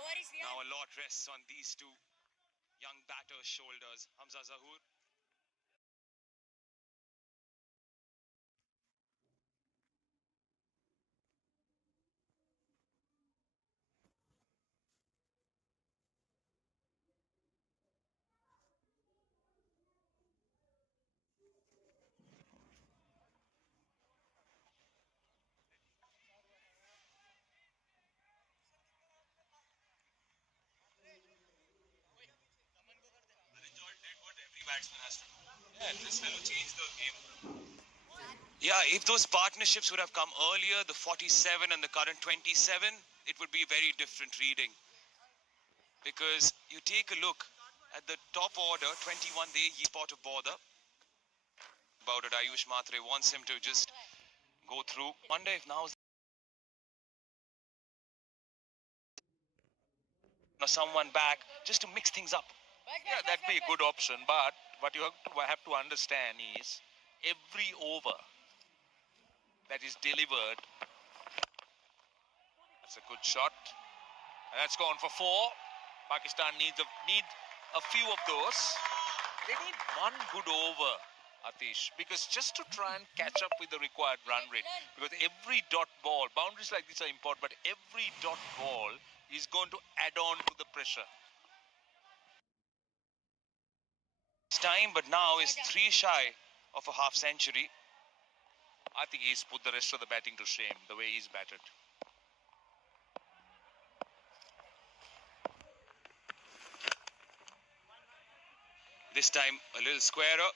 Now a lot rests on these two young batters' shoulders. Hamza Zahoor. Yeah, this will change the game. Yeah, if those partnerships would have come earlier, the 47 and the current 27, it would be a very different reading. Because you take a look at the top order, 21, they spot a border. About it, Ayush Matre wants him to just go through. Wonder if now someone back just to mix things up. Yeah, that'd be a good option. But what you have to understand is every over that is delivered, that's a good shot. And that's gone for 4. Pakistan needs a few of those. They need one good over, Atish, because just to try and catch up with the required run rate. Because every dot ball, boundaries like this are important, but every dot ball is going to add on to the pressure. Time, but now is 3 shy of a half century. I think he's put the rest of the batting to shame, the way he's batted. This time a little squarer.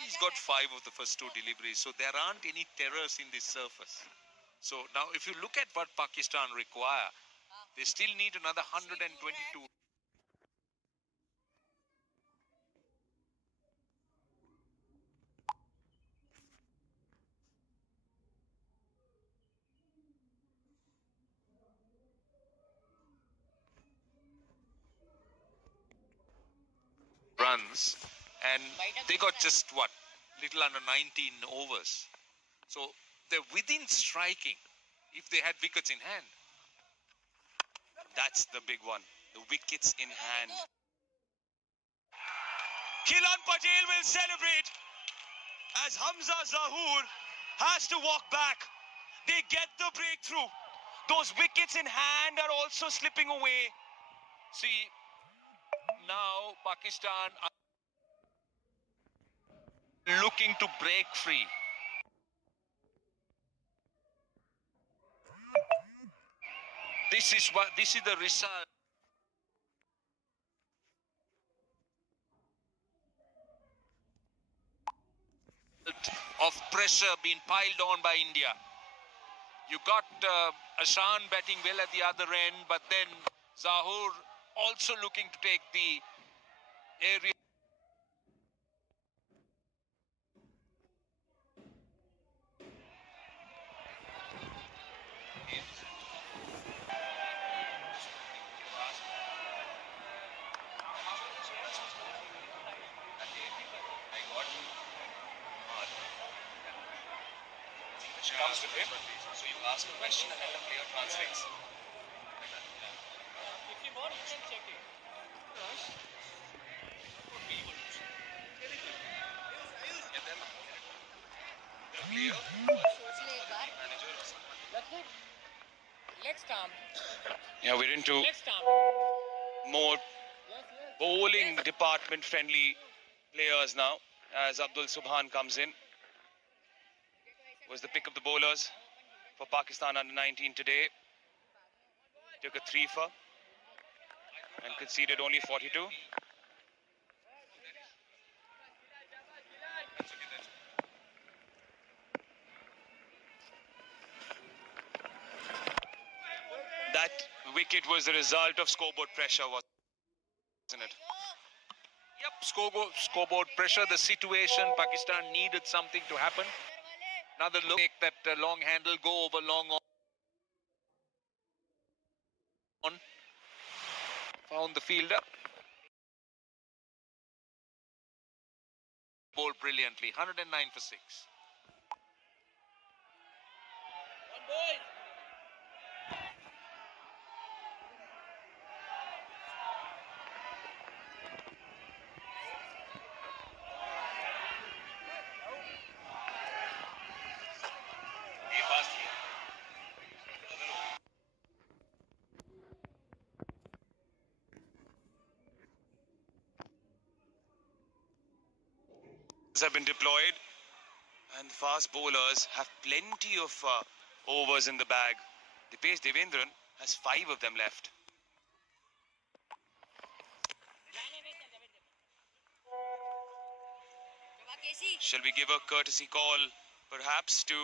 He's got 5 of the first 2 deliveries, so there aren't any terrors in this surface. So now if you look at what Pakistan require, they still need another 122. Runs, and they got just what, little under 19 overs. So they're within striking if they had wickets in hand. That's the big one, the wickets in hand. Khilan Patel will celebrate as Hamza Zahoor has to walk back. They get the breakthrough. Those wickets in hand are also slipping away. See, now Pakistan are looking to break free. This is the result of pressure being piled on by India. You got Ashan batting well at the other end, but then Zahoor also looking to take the area. Comes with him. So you ask a question and then the player translates. If you want, you can check it. The player, manager or someone. Let's come. Yeah, we're into Let's come. more bowling department friendly players now as Abdul Subhan comes in. Was the pick of the bowlers for Pakistan under 19 today. Took a 3-for and conceded only 42. That wicket was the result of scoreboard pressure, wasn't it? Yep, scoreboard pressure, the situation, Pakistan needed something to happen. Another look, make that long handle go over long on. Found the fielder. Bowled brilliantly, 109 for 6. have been deployed, and the fast bowlers have plenty of overs in the bag. The pace Devendran has 5 of them left. Shall we give a courtesy call, perhaps, to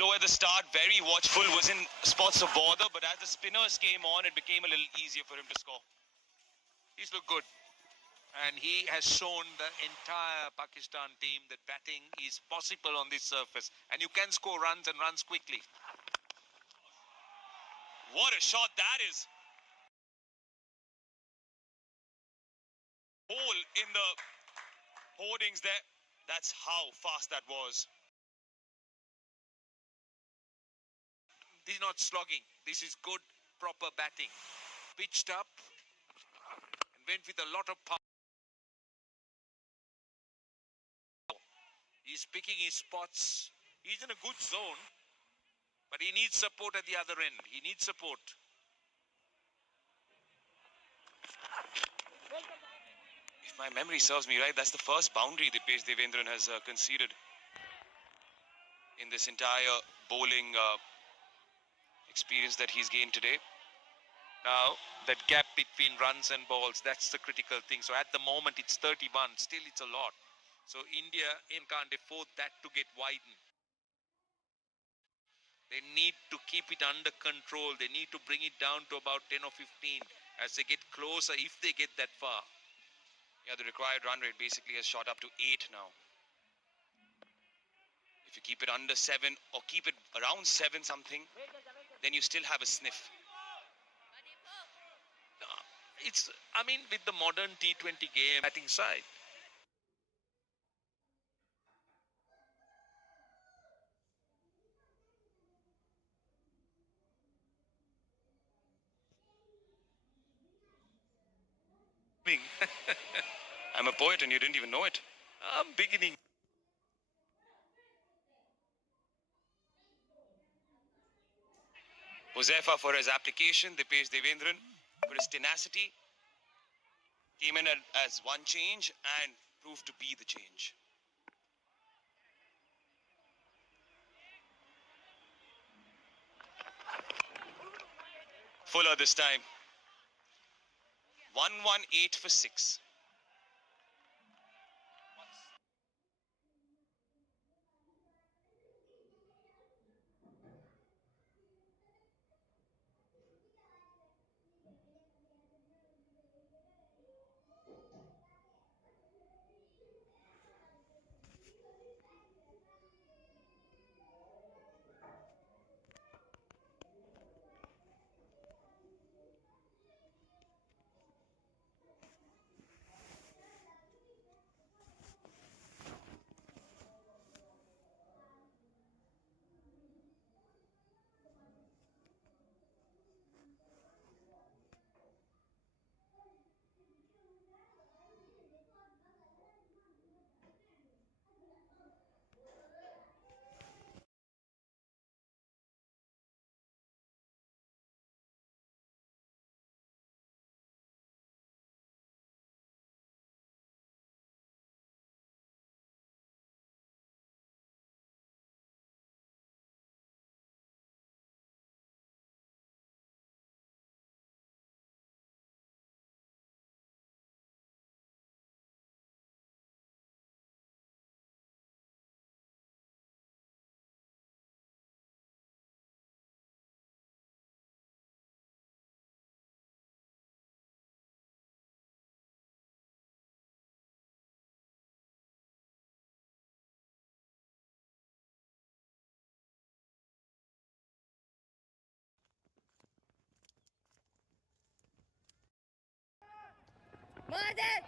slow at the start, very watchful, was in spots of bother, but as the spinners came on, it became a little easier for him to score. He's looked good. And he has shown the entire Pakistan team that batting is possible on this surface. And you can score runs and runs quickly. What a shot that is. Hole in the hoardings there. That's how fast that was. This is not slogging. This is good, proper batting. Pitched up and went with a lot of power. He's picking his spots. He's in a good zone, but he needs support at the other end. He needs support. If my memory serves me right, that's the first boundary Dipesh Devendran has conceded in this entire bowling experience that he's gained today. Now, that gap between runs and balls, that's the critical thing. So at the moment, it's 31. Still, it's a lot. So India can't afford that to get widened. They need to keep it under control. They need to bring it down to about 10 or 15 as they get closer, if they get that far. Yeah, the required run rate basically has shot up to 8 now. If you keep it under 7 or keep it around 7 something, then you still have a sniff. I mean, with the modern T20 game, batting side. I'm a poet and you didn't even know it. I'm beginning. Huzaifa for his application, Dipesh Devendran for his tenacity, came in as one change and proved to be the change. Fuller this time. 118 for 6.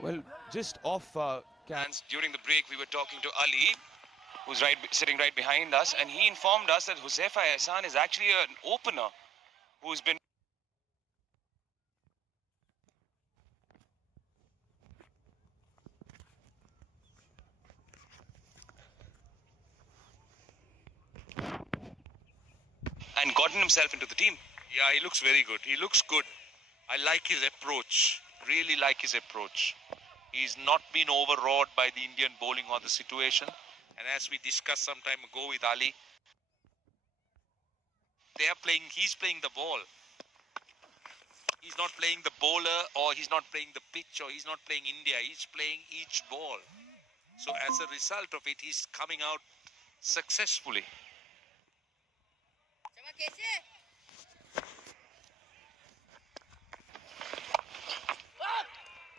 Well, just off cans during the break, we were talking to Ali, who's sitting right behind us, and he informed us that Huzaifa Ehsan is actually an opener who's been and gotten himself into the team. Yeah, he looks very good. He looks good. I like his approach. Really like his approach. He's not been overawed by the Indian bowling or the situation. And as we discussed some time ago with Ali, he's playing the ball. He's not playing the bowler, or he's not playing the pitch, or he's not playing India. He's playing each ball. So as a result of it, he's coming out successfully.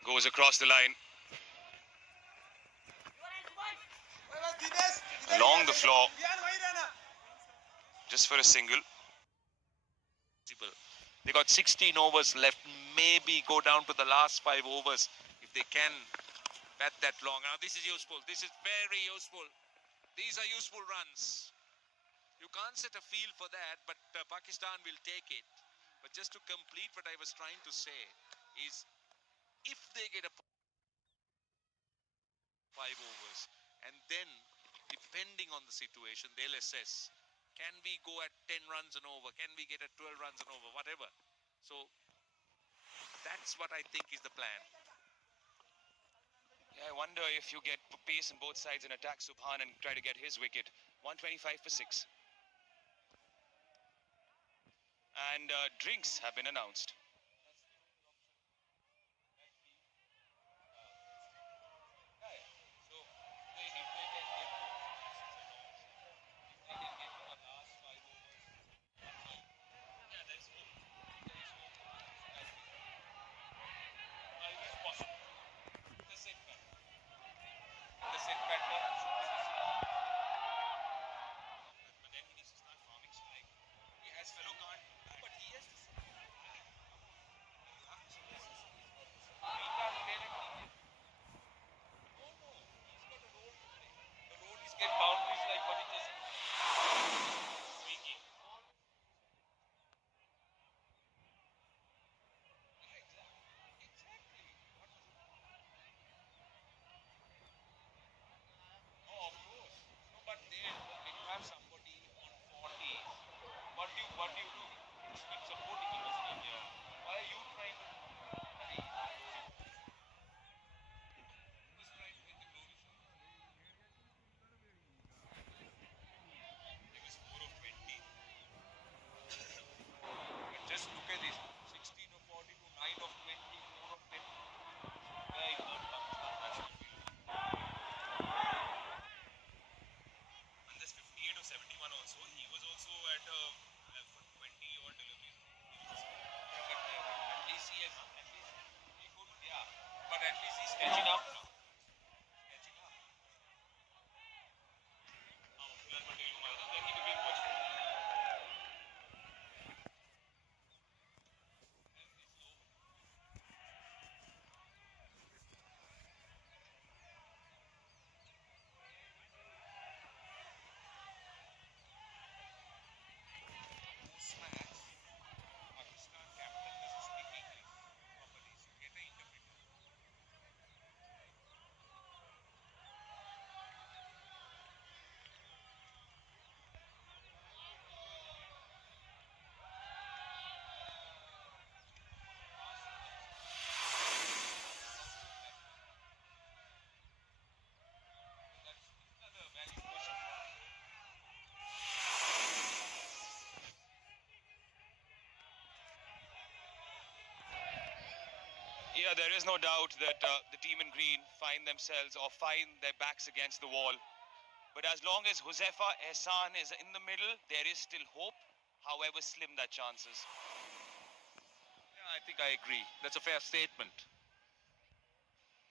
Goes across the line. Along the floor. Just for a single. They got 16 overs left. Maybe go down to the last 5 overs if they can bat that long. Now this is useful. This is very useful. These are useful runs. You can't set a field for that, but Pakistan will take it. But just to complete what I was trying to say is, if they get a 5 overs, and then depending on the situation, they'll assess, can we go at 10 runs and over? Can we get at 12 runs and over? Whatever. So that's what I think is the plan. Yeah, I wonder if you get pace on both sides and attack Subhan and try to get his wicket. 125 for 6. And drinks have been announced. Just look at this. 16 of 40 to 9 of 20, 4 of 10. Yeah, it's not Pakistan. And this 58 of 71 also, he was also at for 20 odd deliveries. Yeah, but at least he has. At least he could, yeah. But at least he's catching up now. Catching up. Then he became much. Post-match, Pakistan captain doesn't speak English properly, so get an interpreter. That's another valid question. Yeah, there is no doubt that the team in green find themselves or find their backs against the wall. But as long as Huzefa Ehsan is in the middle, there is still hope, however slim that chances. Yeah, I think I agree. That's a fair statement.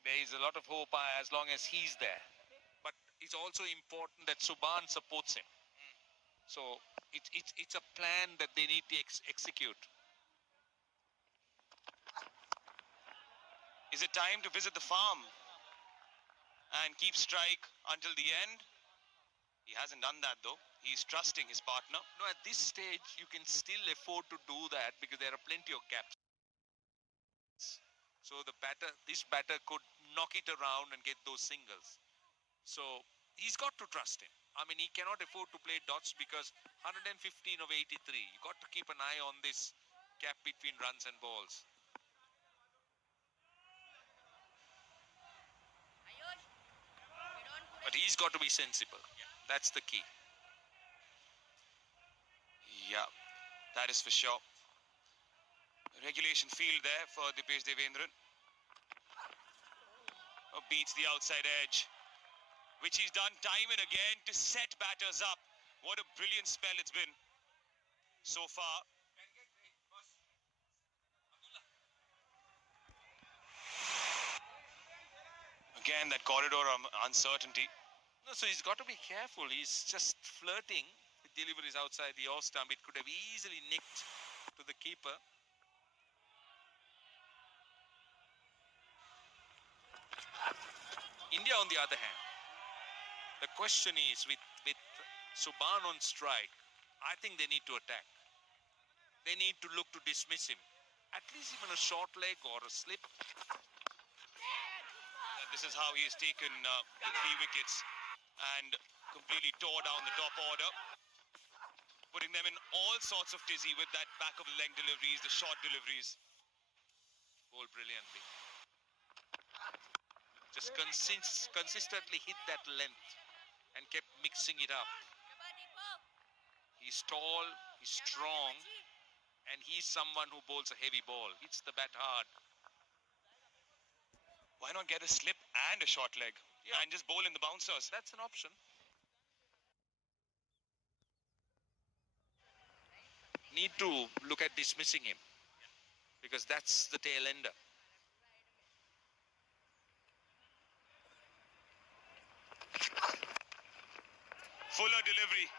There is a lot of hope as long as he's there. But it's also important that Subhan supports him. So it's a plan that they need to execute. Is it time to visit the farm and keep strike until the end? He hasn't done that though. He's trusting his partner. No, at this stage, you can still afford to do that because there are plenty of gaps. So this batter could knock it around and get those singles. So he's got to trust him. I mean, he cannot afford to play dots because 115 of 83. You got to keep an eye on this gap between runs and balls. But he's got to be sensible. That's the key. Yeah, that is for sure. Regulation field there for Dipesh Devendran. Beats the outside edge, which he's done time and again to set batters up. What a brilliant spell it's been so far. Again, that corridor of uncertainty. No, so he's got to be careful. He's just flirting with deliveries outside the off stump. It could have easily nicked to the keeper. India, on the other hand, the question is with Subhan on strike, I think they need to attack. They need to look to dismiss him. At least even a short leg or a slip. This is how he has taken the 3 wickets and completely tore down the top order, putting them in all sorts of tizzy with that back of the leg deliveries, the short deliveries. Bowled brilliantly. Just consistently hit that length and kept mixing it up. He's tall, he's strong, and he's someone who bowls a heavy ball. Hits the bat hard. Why not get a slip and a short leg and just bowl in the bouncers? That's an option. Need to look at dismissing him because that's the tail ender. Fuller delivery.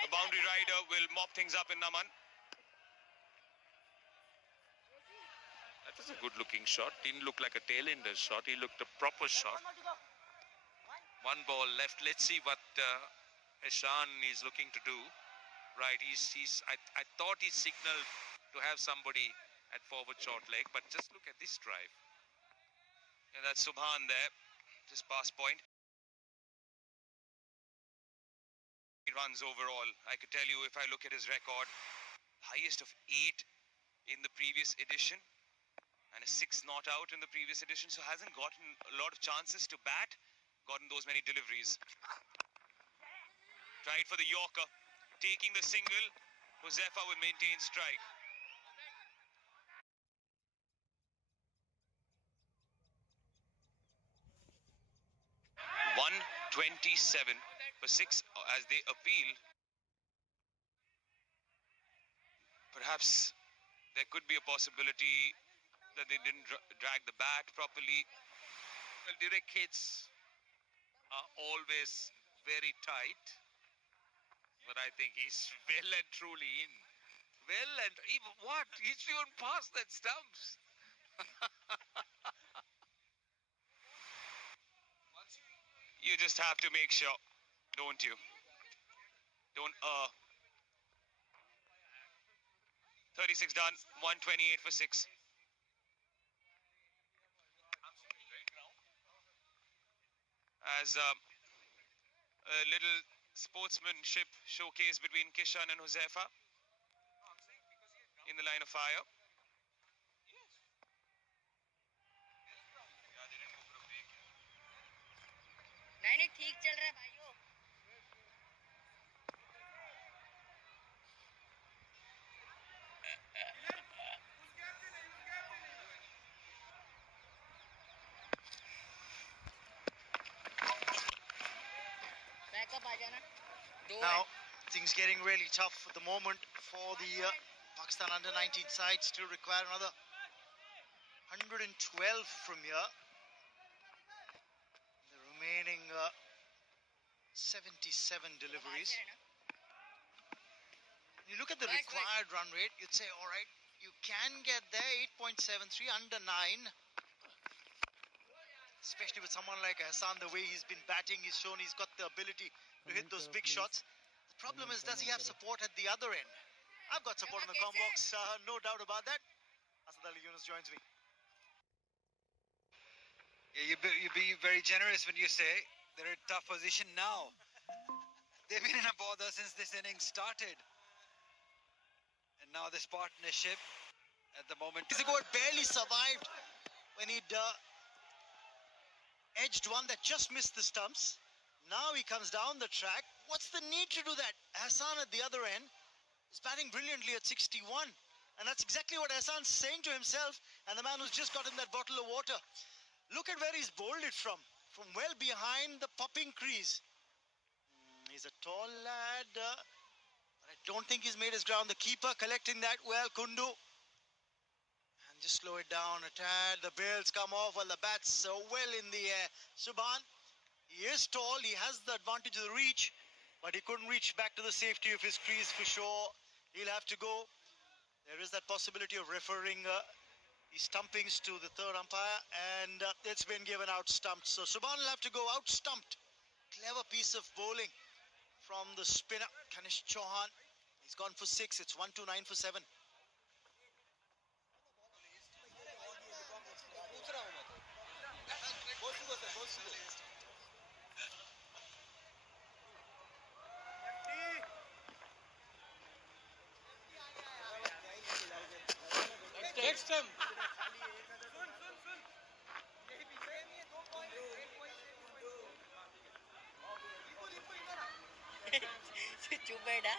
The boundary rider will mop things up in Naman. That was a good looking shot. Didn't look like a tail ender shot. He looked a proper shot. One ball left. Let's see what Eshan is looking to do. Right, I thought he signaled to have somebody at forward short leg, but just look at this drive. And that's Subhan there, just past point. He runs overall. I could tell you if I look at his record, highest of 8 in the previous edition and a 6 not out in the previous edition, so hasn't gotten a lot of chances to bat, gotten those many deliveries. Tried for the Yorker. Taking the single, Huzaifa will maintain strike. .127 for 6 as they appeal. Perhaps there could be a possibility that they didn't drag the bat properly. Well, direct hits are always very tight. But I think he's well and truly in. Well and even what? He's even past that stumps. You just have to make sure, don't you? Don't 36 done, 128 for 6. As a little sportsmanship showcase between Kishan and Huzaifa in the line of fire. नहीं ठीक चल रहा है भाइयों. Backup आ जाना. Now, things getting really tough at the moment for the Pakistan under-19 side. Still require another 112 from here. The remaining 77 deliveries. You look at the required run rate, you'd say, all right, you can get there, 8.73, under 9. Especially with someone like Hassan, the way he's been batting, he's shown he's got the ability to hit those big shots. The problem is, does he have support at the other end? I've got support in the comm box, no doubt about that. Asad Ali Yunus joins me. Yeah, you be very generous when you say they're in a tough position now. They've been in a bother since this inning started. And now this partnership at the moment. Years ago, it barely survived when he'd edged one that just missed the stumps. Now he comes down the track. What's the need to do that? Hassan at the other end is batting brilliantly at 61. And that's exactly what Hassan's saying to himself and the man who's just got him that bottle of water. Look at where he's bowled it from well behind the popping crease. He's a tall lad, but I don't think he's made his ground. The keeper collecting that well, Kundu. And just slow it down a tad. The bails come off while the bat's so well in the air. Subhan, he is tall, he has the advantage of the reach, but he couldn't reach back to the safety of his crease for sure. He'll have to go. There is that possibility of referring stumpings to the third umpire, and it's been given out stumped. So Subhan will have to go out stumped. Clever piece of bowling from the spinner, Kanish Chauhan. He's gone for 6. It's 1-2-9 for 7. Next time. चुप बैठा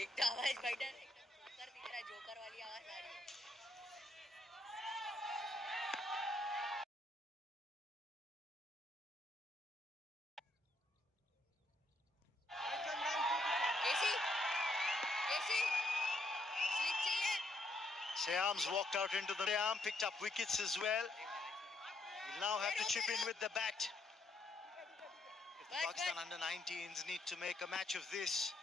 एक तो आवाज बैठा एक joker दिख रहा है जोकर वाली आवाज आ रही है केसी केसी स्लिप चाहिए Shyam's walked out into the Shyam, picked up wickets as well. He'll now have to chip in with the bat. If the Pakistan under-19s need to make a match of this.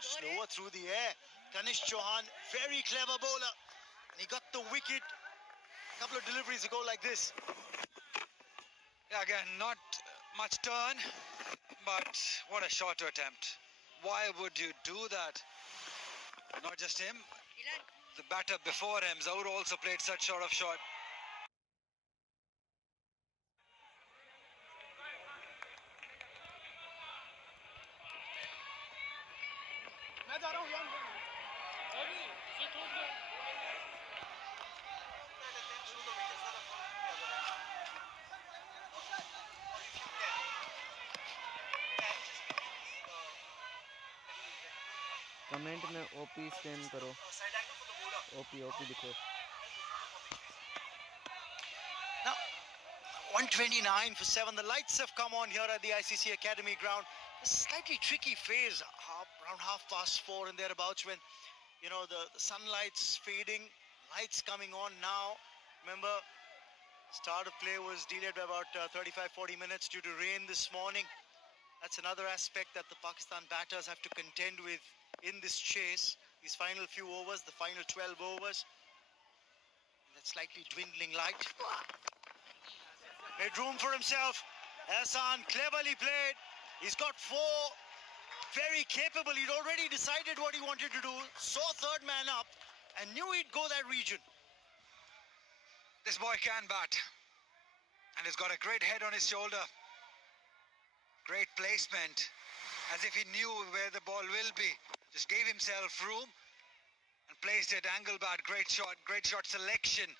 Slower through the air. Kanish Chauhan, very clever bowler. And he got the wicket a couple of deliveries ago like this. Yeah, again, not much turn, but what a shot to attempt. Why would you do that? Not just him, the batter before him, Zaur also played such sort of shot. मैं जा रहा हूँ यार अभी ये ठोक दो comment में ओपी स्कैन करो ओपी दिखो Now, 129 for 7. The lights have come on here at the ICC Academy ground. A slightly tricky phase, around 4:30 and thereabouts, when, you know, the sunlight's fading, lights coming on now. Remember, start of play was delayed by about 35-40 minutes due to rain this morning. That's another aspect that the Pakistan batters have to contend with in this chase. These final few overs, the final 12 overs. That slightly dwindling light. Made room for himself. Hassan cleverly played. He's got 4. Very capable. He'd already decided what he wanted to do. Saw third man up and knew he'd go that region. This boy can bat. And he's got a great head on his shoulder. Great placement. As if he knew where the ball will be. Just gave himself room and placed it. Angle bat. Great shot selection.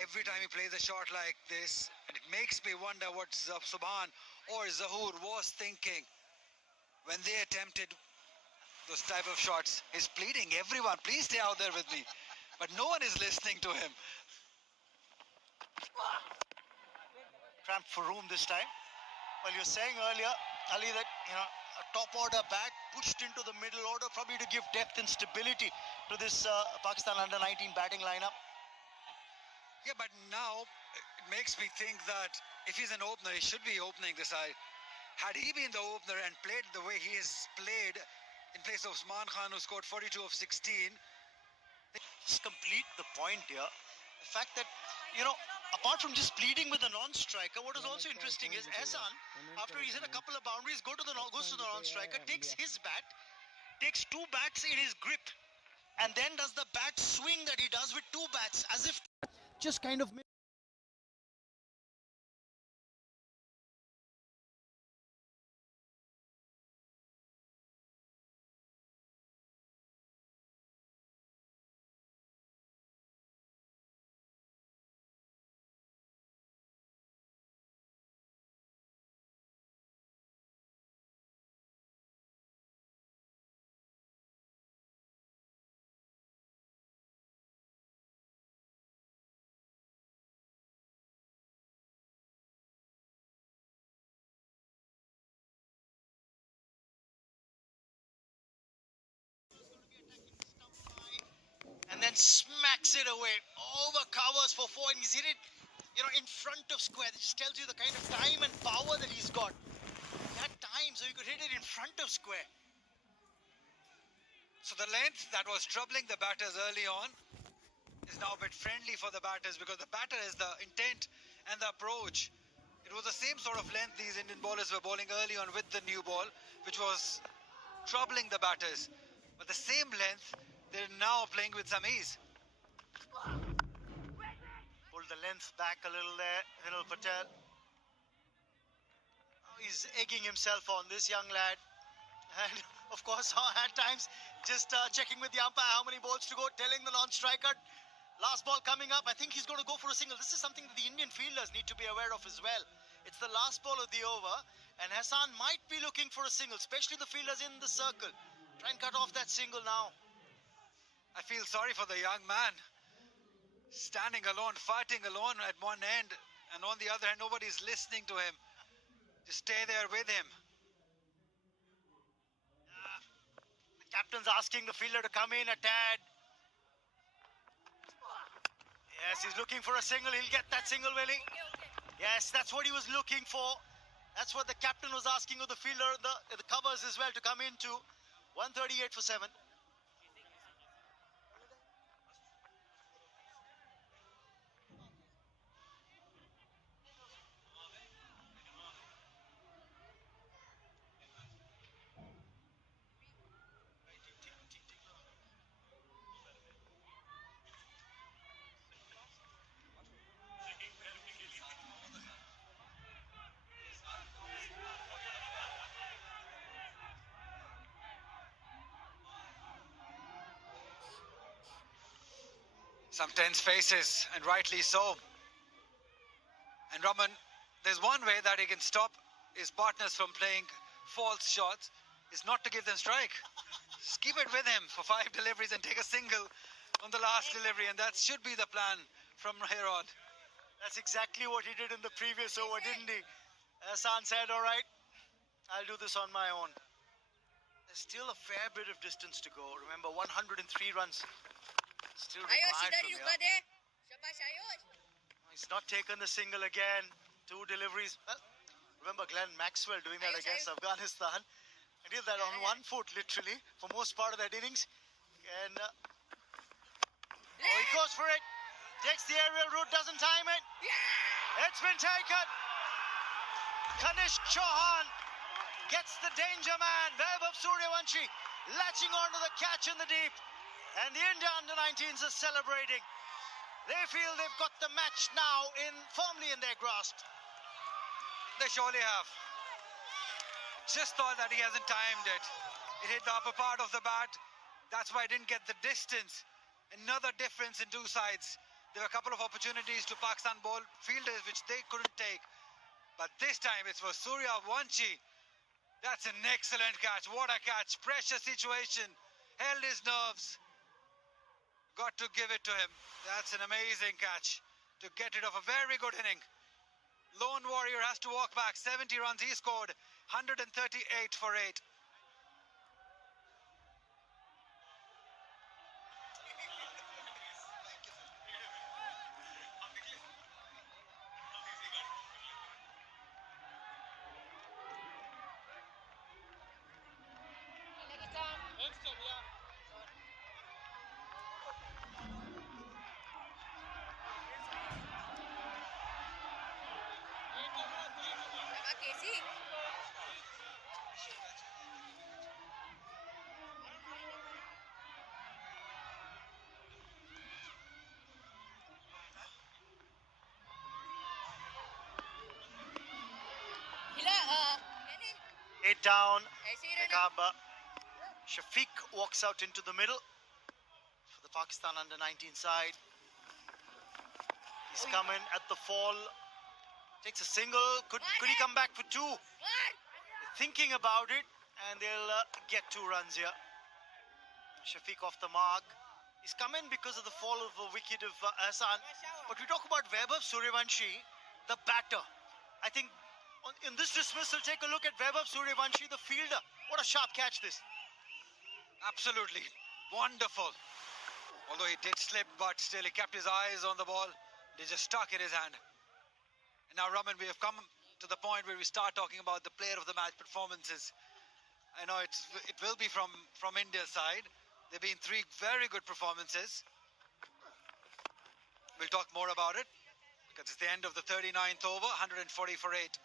Every time he plays a shot like this, and it makes me wonder what Subhan or Zahoor was thinking when they attempted those type of shots. He's pleading, everyone, please stay out there with me. But no one is listening to him. Cramped for room this time. Well, you were saying earlier, Ali, that, you know, a top order bat pushed into the middle order, probably to give depth and stability to this Pakistan under-19 batting lineup. Yeah, but now it makes me think that if he's an opener, he should be opening the side. Had he been the opener and played the way he has played in place of Usman Khan, who scored 42 of 16. Just complete the point here. The fact that, you know, apart from just pleading with the non-striker, what is also interesting is Hassan, after he's hit a couple of boundaries, goes to the non-striker, takes his bat, takes 2 bats in his grip, and then does the bat swing that he does with 2 bats, as if just kind of... and then smacks it away, over covers for 4, and he's hit it, you know, in front of square. This just tells you the kind of time and power that he's got. He had time, so he could hit it in front of square. So the length that was troubling the batters early on is now a bit friendly for the batters because the batter is the intent and the approach. It was the same sort of length these Indian bowlers were bowling early on with the new ball, which was troubling the batters. But the same length, they're now playing with some ease. Pulled the length back a little there, Hinal Patel. He's egging himself on, this young lad. And of course, at times, just checking with the umpire how many balls to go, telling the non-striker, last ball coming up, I think he's going to go for a single. This is something that the Indian fielders need to be aware of as well. It's the last ball of the over, and Hassan might be looking for a single, especially the fielders in the circle. Try and cut off that single now. I feel sorry for the young man. Standing alone, fighting alone at one end, and on the other hand, nobody's listening to him. Just stay there with him. The captain's asking the fielder to come in a tad. Yes, he's looking for a single. He'll get that single, will he? Yes, that's what he was looking for. That's what the captain was asking of the fielder, the covers as well, to come into. 138 for 7. Some tense faces, and rightly so. And Raman, there's one way that he can stop his partners from playing false shots, is not to give them strike. Just keep it with him for 5 deliveries and take a single on the last delivery, and that should be the plan from here on. That's exactly what he did in the previous over, didn't he? Hassan said, all right, I'll do this on my own. There's still a fair bit of distance to go. Remember, 103 runs still Ayush required इधर from he here. रुका दे शाबाश Ayush He's not taken the single again. 2 deliveries. Well, remember Glenn Maxwell doing that Ayush, against Afghanistan. He did that on one foot, literally, for most part of that innings. And he goes for it. Takes the aerial route, doesn't time it. It's been taken. Kanishk Chauhan gets the danger man. Vaibhav Suryavanshi latching onto the catch in the deep. And the India under-19s are celebrating. They feel they've got the match now firmly in their grasp. They surely have. Just thought that he hasn't timed it. It hit the upper part of the bat. That's why it didn't get the distance. Another difference in two sides. There were a couple of opportunities to Pakistan ball fielders which they couldn't take. But this time it's for Suryavanshi. That's an excellent catch. What a catch. Pressure situation. Held his nerves. Got to give it to him. That's an amazing catch to get rid of a very good inning. Lone Warrior has to walk back. 70 runs he scored. 138 for 8. Extra, yeah. शाबाश केसी हिला मैंने 8 down. ऐसे ही रहना Nekab Shafiq walks out into the middle for the Pakistan under-19 side. He's coming at the fall. Takes a single. Could he come back for 2? They're thinking about it, and they'll get 2 runs here. Shafiq off the mark. He's come in because of the fall of a wicket of Hassan. But we talk about Vaibhav Suryavanshi, the batter. I think in this dismissal, take a look at Vaibhav Suryavanshi, the fielder. What a sharp catch this. Absolutely. Wonderful. Although he did slip, but still he kept his eyes on the ball. They just stuck in his hand. And now, Raman, we have come to the point where we start talking about the player of the match performances. I know it will be from India's side. There have been 3 very good performances. We'll talk more about it because it's the end of the 39th over, 140 for 8.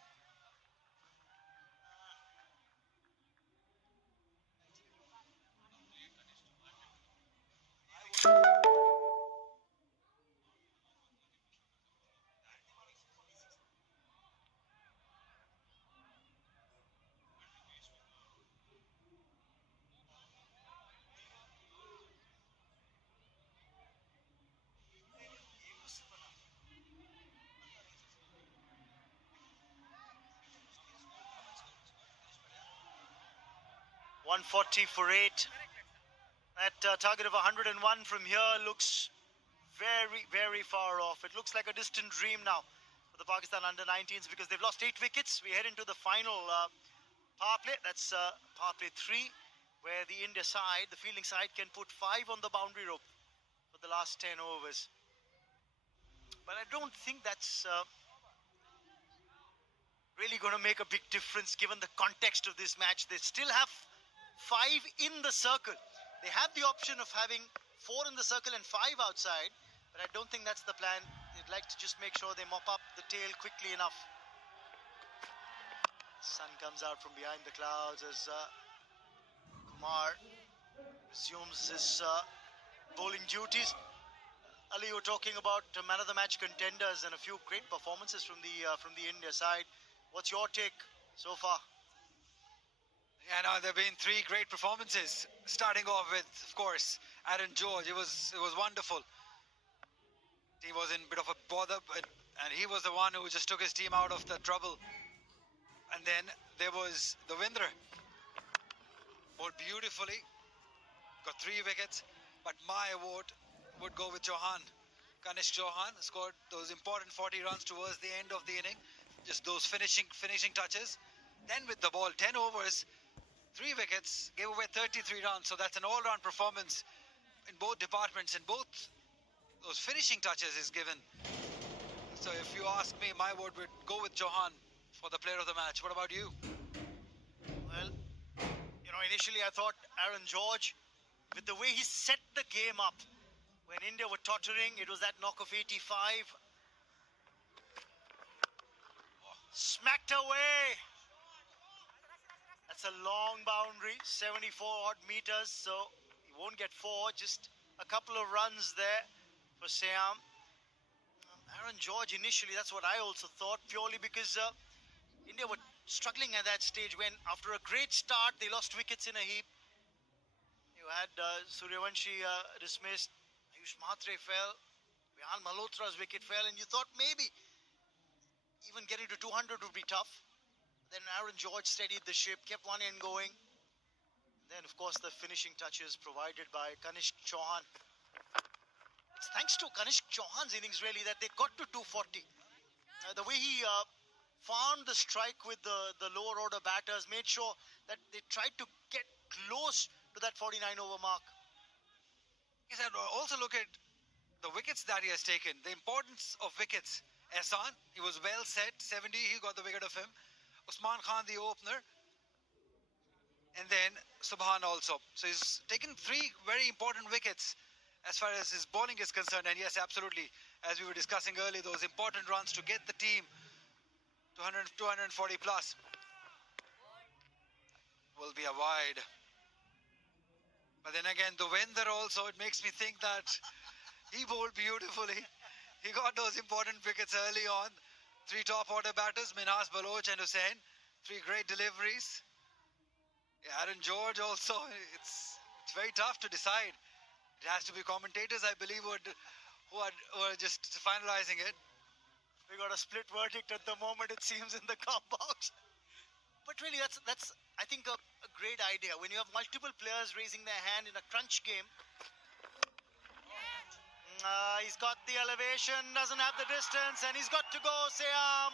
$140 for 8. That target of 101 from here looks very, very far off. It looks like a distant dream now for the Pakistan under-19s because they've lost 8 wickets. We head into the final power play. That's power play 3, where the India side, the fielding side, can put 5 on the boundary rope for the last 10 overs. But I don't think that's really going to make a big difference given the context of this match. They still have 5 in the circle. They have the option of having 4 in the circle and 5 outside, but I don't think that's the plan. They'd like to just make sure they mop up the tail quickly enough. Sun comes out from behind the clouds as Kumar resumes his bowling duties. Ali, you were talking about man of the match contenders and a few great performances from the India side. What's your take so far? Yeah, no, there have been 3 great performances. Starting off with, of course, Aaron George. It was wonderful. He was in a bit of a bother, and he was the one who just took his team out of the trouble. And then there was Devendra. Bowled beautifully. Got 3 wickets. But my award would go with Chauhan. Kanish Chauhan scored those important 40 runs towards the end of the inning. Just those finishing touches. Then with the ball, 10 overs, 3 wickets, gave away 33 runs. So that's an all-round performance in both departments, and both those finishing touches is given. So if you ask me, my vote would go with Chauhan for the player of the match. What about you? Well, initially I thought Aaron George, with the way he set the game up, when India were tottering, it was that knock of 85. Smacked away. That's a long boundary, 74 odd meters, so he won't get 4, just a couple of runs there for Siam. Aaron George initially, that's what I also thought, purely because India were struggling at that stage when, after a great start, they lost wickets in a heap. You had Suryavanshi dismissed, Ayush Mhatre fell, Vihan Malhotra's wicket fell, and you thought maybe even getting to 200 would be tough. Then Aaron George steadied the ship, kept one end going. Then, of course, the finishing touches provided by Kanishk Chauhan. It's thanks to Kanishk Chauhan's innings, really, that they got to 240. The way he found the strike with the lower order batters, made sure that they tried to get close to that 49 over mark. Yes, and also look at the wickets that he has taken. The importance of wickets. Ehsan, he was well set, 70, he got the wicket of him. Usman Khan, the opener. And then Subhan also. So he's taken 3 very important wickets as far as his bowling is concerned. And yes, absolutely, as we were discussing earlier, those important runs to get the team to 240 plus will be a wide. But then again, Devendra also, it makes me think that he bowled beautifully. He got those important wickets early on. 3 top order batters, Minhas, Baloch and Hussain. 3 great deliveries. Yeah, Aaron George also, it's very tough to decide. It has to be commentators, I believe, who are just finalizing it. We got a split verdict at the moment, it seems, in the car box. But really, that's I think, a great idea. When you have multiple players raising their hand in a crunch game. He's got the elevation, doesn't have the distance, and he's got to go, Siam.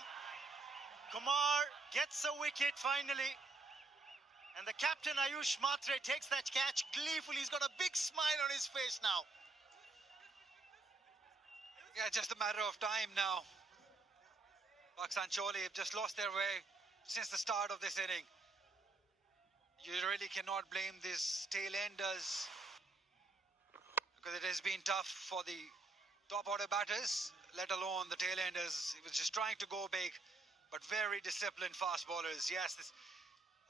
Kumar gets a wicket finally. And the captain, Ayush Mhatre, takes that catch gleefully. He's got a big smile on his face now. Yeah, just a matter of time now. Pakistan surely have just lost their way since the start of this inning. You really cannot blame these tail-enders, because it has been tough for the top order batters, let alone the tail-enders. He was just trying to go big, but very disciplined fast bowlers. Yes,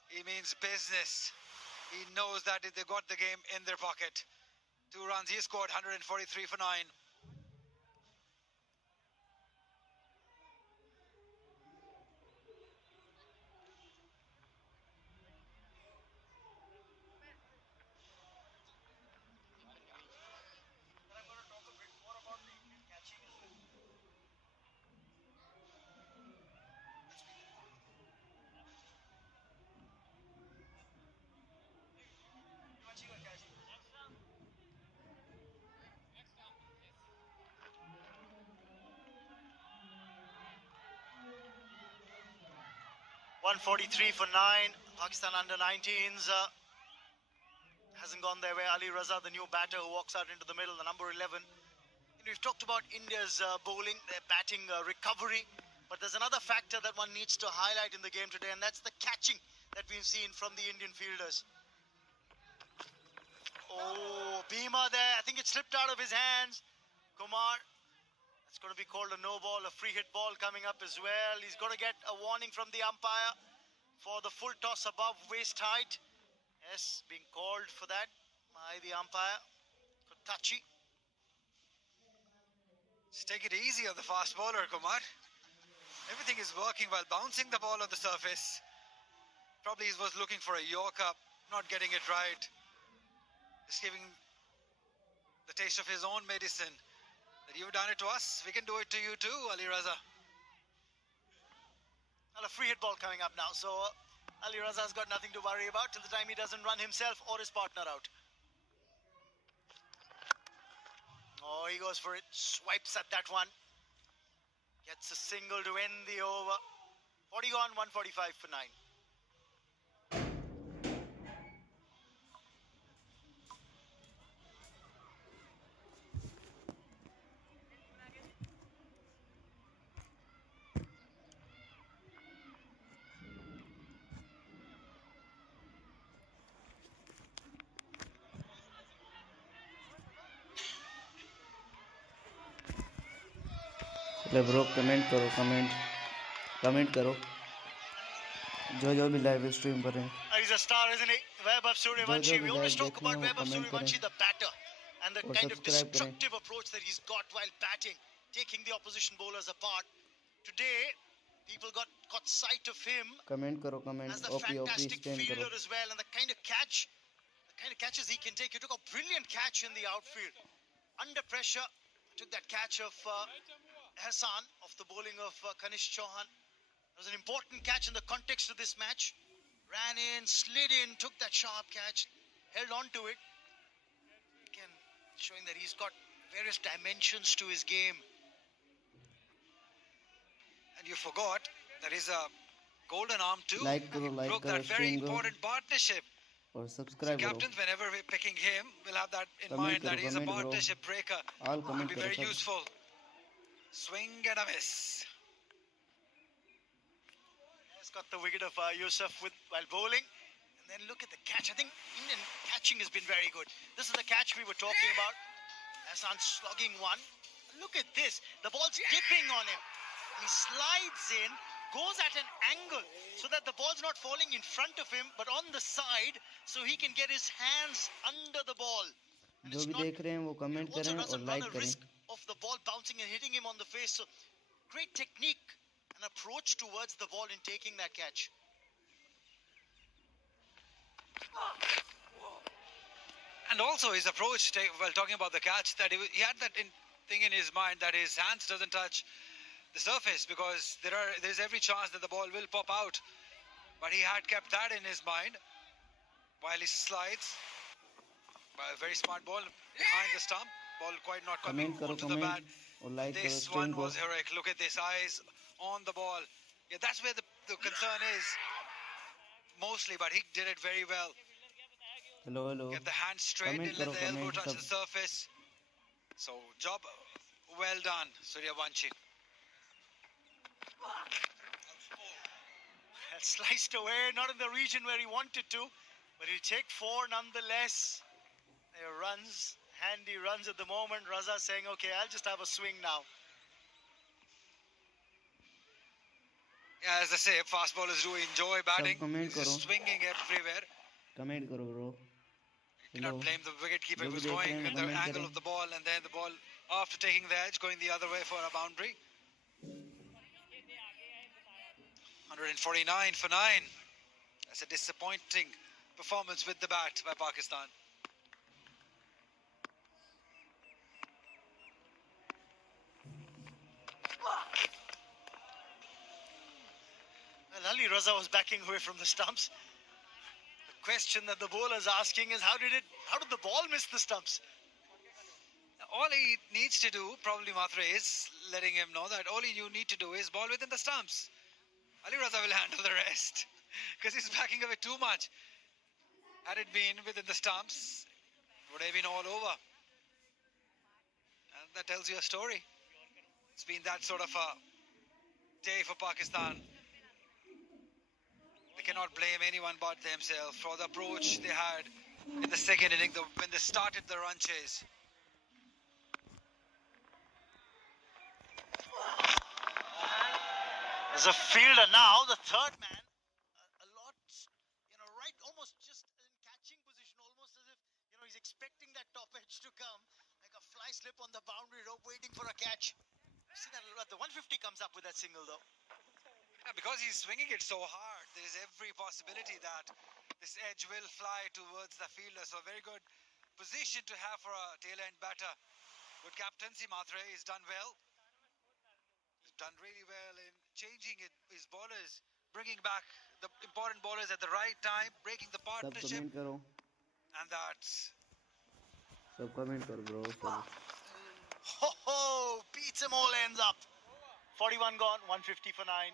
he means business. He knows that they got the game in their pocket. 2 runs, he scored 143 for 9. .143 for 9. Pakistan under-19s hasn't gone their way. Ali Raza, the new batter who walks out into the middle, the number 11. We've talked about India's bowling, their batting recovery, but there's another factor that one needs to highlight in the game today, and that's the catching that we've seen from the Indian fielders. Oh, Bhima there. I think it slipped out of his hands. Kumar. It's going to be called a no ball, a free hit ball coming up as well. He's going to get a warning from the umpire for the full toss above waist height. Yes, being called for that by the umpire. Touchy. Just take it easy on the fast bowler, Kumar. Everything is working well, bouncing the ball on the surface. Probably he was looking for a Yorker, not getting it right. Just giving the taste of his own medicine. That you've done it to us, we can do it to you too, Ali Raza. Well, a free hit ball coming up now, so Ali Raza's got nothing to worry about till the time he doesn't run himself or his partner out. Oh, he goes for it, swipes at that one. Gets a single to end the over. 40 gone, 145 for 9. चले bro comment करो comment करो जो भी live stream पर हैं. He's a star, isn't he? Vaibhav Suryavanshi. We always talk about Vaibhav Suryavanshi, the batter, and the kind of destructive approach that he's got while batting, taking the opposition bowlers apart. Today, people got sight of him comment करो as the fantastic fielder as well, and the kind of catches he can take. He took a brilliant catch in the outfield. Under pressure, took that catch of Hassan off the bowling of Kanish Chauhan. It was an important catch in the context of this match. Ran in, slid in, took that sharp catch, held on to it. Again, showing that he's got various dimensions to his game. And you forgot, there is a golden arm too. Like broke that very important partnership. और subscribe करो. Captains, whenever we're picking him, we'll have that in mind, that he's a partnership breaker. Will be very useful. Swing and a miss. He's got the wicket of Yusuf while bowling. And then look at the catch. I think Indian catching has been very good. This is the catch we were talking about. Hassan slogging one. Look at this. The ball's dipping on him. He slides in, goes at an angle so that the ball's not falling in front of him, but on the side, so he can get his hands under the ball. And जो भी देख रहे हैं वो comment करें और like करें. Of the ball bouncing and hitting him on the face. So great technique and approach towards the ball in taking that catch. And also his approach, while talking about the catch, that he had that thing in his mind that his hands doesn't touch the surface, because there's every chance that the ball will pop out. But he had kept that in his mind while he slides. By a very smart ball behind the stump. Ball quite not coming onto the bat. This one was heroic. Look at this, eyes on the ball. Yeah, that's where the concern is mostly, but he did it very well. Hello. Get the hand straight and let the elbow touch the surface. So, job well done, Suryavanshi. Sliced away, not in the region where he wanted to, but he'll take 4 nonetheless. There are runs handy runs at the moment. Raza saying, okay, I'll just have a swing now. Yeah, as I say, fast bowlers do enjoy batting. comment He's just करो. swinging everywhere. Comment करो bro. You cannot blame the wicketkeeper. जो He भी was देख going रहे हैं in वो the comment angle करें. of the ball, and then the ball, after taking the edge, going the other way for a boundary. 149 for 9. That's a disappointing performance with the bat by Pakistan. Well, Ali Raza was backing away from the stumps. The question that the bowler is asking is, how did the ball miss the stumps? All he needs to do, probably Matre is letting him know that all you need to do is ball within the stumps. Ali Raza will handle the rest because he's backing away too much. Had it been within the stumps, it would have been all over. And that tells you a story. It's been that sort of a day for Pakistan. They cannot blame anyone but themselves for the approach they had in the second inning when they started the run chase. As a fielder now, the third man, a lot, right, almost just in catching position, almost as if, he's expecting that top edge to come, like a fly slip on the boundary rope, waiting for a catch. See that the 150 comes up with that single though. Yeah, because he's swinging it so hard, there is every possibility that this edge will fly towards the fielder. So very good position to have for a tail-end batter. Good captaincy, Matre. He's done well. He's done really well in changing his bowlers, bringing back the important bowlers at the right time, breaking the सब partnership. Comment करो. And that's... सब comment करो bro. सब. Ho ho! Beats them all, ends up. 41 gone, 150 for 9.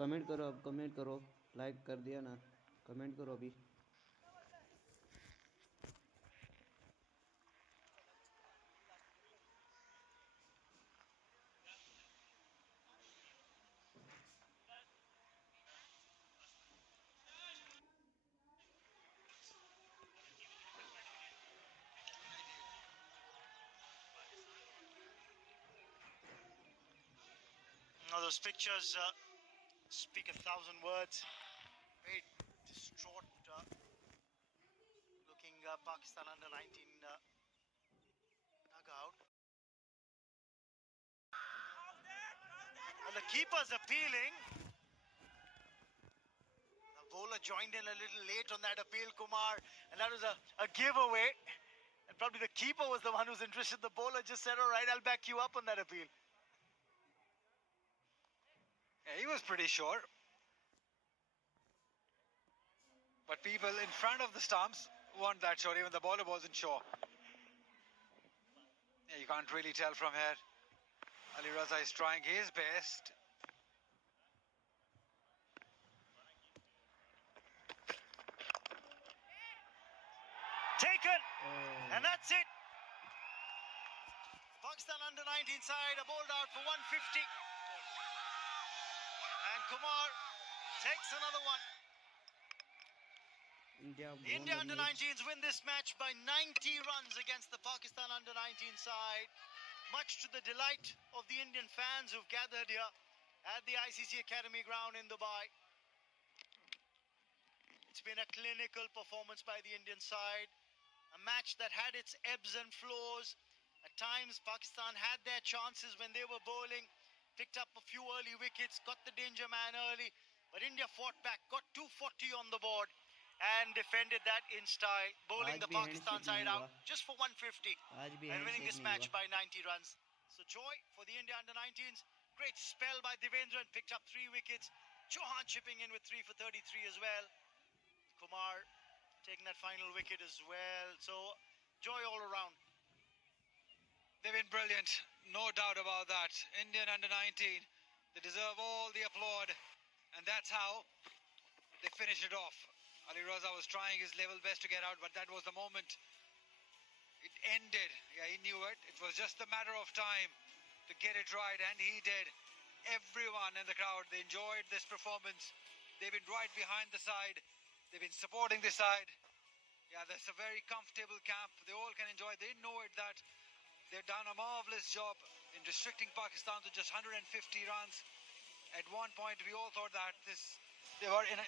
Comment करो अब. Comment करो. Like कर दिया ना. कमेंट करो अभी. Now those pictures speak 1,000 words. Very distraught looking Pakistan under 19 dugout. And the keeper's appealing. The bowler joined in a little late on that appeal, Kumar, and that was a giveaway. And probably the keeper was the one who's interested. The bowler just said, all right, I'll back you up on that appeal. Yeah, he was pretty sure. But people in front of the stumps weren't that sure. Even the bowler wasn't sure. Yeah, you can't really tell from here. Ali Raza is trying his best. Taken! And that's it. Pakistan under 19 side are bowled out for 150. And Kumar takes another one. The India under 19s win this match by 90 runs against the Pakistan under 19 side. Much to the delight of the Indian fans who've gathered here at the ICC Academy ground in Dubai. It's been a clinical performance by the Indian side. A match that had its ebbs and flows. At times, Pakistan had their chances when they were bowling, picked up a few early wickets, got the danger man early, but India fought back, got 240 on the board and defended that in style, bowling the Pakistan side out just for 150 and winning this match by 90 runs. So joy for the India under 19s. Great spell by Devendran, picked up 3 wickets. Chauhan chipping in with 3 for 33 as well. Kumar taking that final wicket as well. So joy all around. They've been brilliant, no doubt about that. Indian under 19, they deserve all the applaud, and that's how they finish it off. Ali Raza was trying his level best to get out, but that was the moment. It ended. Yeah, he knew it. It was just a matter of time to get it right, and he did. Everyone in the crowd, they enjoyed this performance. They've been right behind the side. They've been supporting the side. Yeah, that's a very comfortable camp. They all can enjoy. They know it that they've done a marvelous job in restricting Pakistan to just 150 runs. At one point, we all thought that they were in